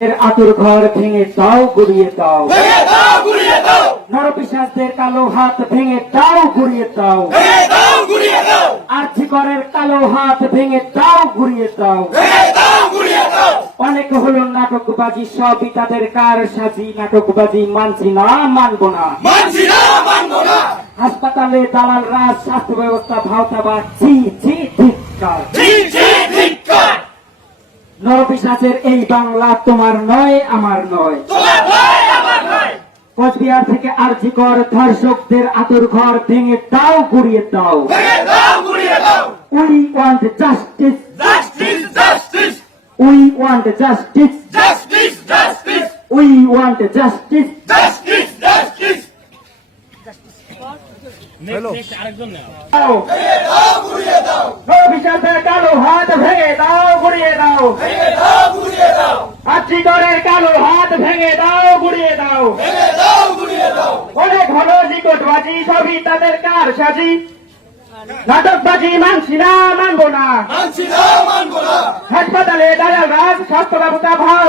আতুর ঘর ভেঙে দাও গুড়িয়ে দাও, নরপিশাচদের কালো হাত ভেঙে দাও গুড়িয়ে দাও, আর্থিকরের কালো হাত ভেঙে দাও গুড়িয়ে দাও। অনেক হলো নাটকবাজি, সবই তাদের কার সাজি, নাটকবাজি মানছি না, মানবো না। হাসপাতালে দালাল রাজ, স্বাস্থ্য ব্যবস্থা ভাওতাবাদ, জি জি ধিক্কার। নরপিশাচের এই বাংলা তোমার নয়, আমার নয়। কোচবিহার থেকে আরজিকর ধর্ষকদের আতুর ঘর ভেঙে দাও গুড়িয়ে দাও। We want justice, we want justice, we want justice. নরপিশাচের কালো হাত ভেঙে দাও গুড়িয়ে দাও, আর্থিকরের কালো হাত ভেঙে দাও গুড়িয়ে দাও। অনেক হলো নিকটবাজি, সবই তাদের কার সাজি, নাটকবাজি মানছি না, মানবো না। হাসপাতালে দালাল রাজ, স্বাস্থ্য ব্যবস্থা ভাও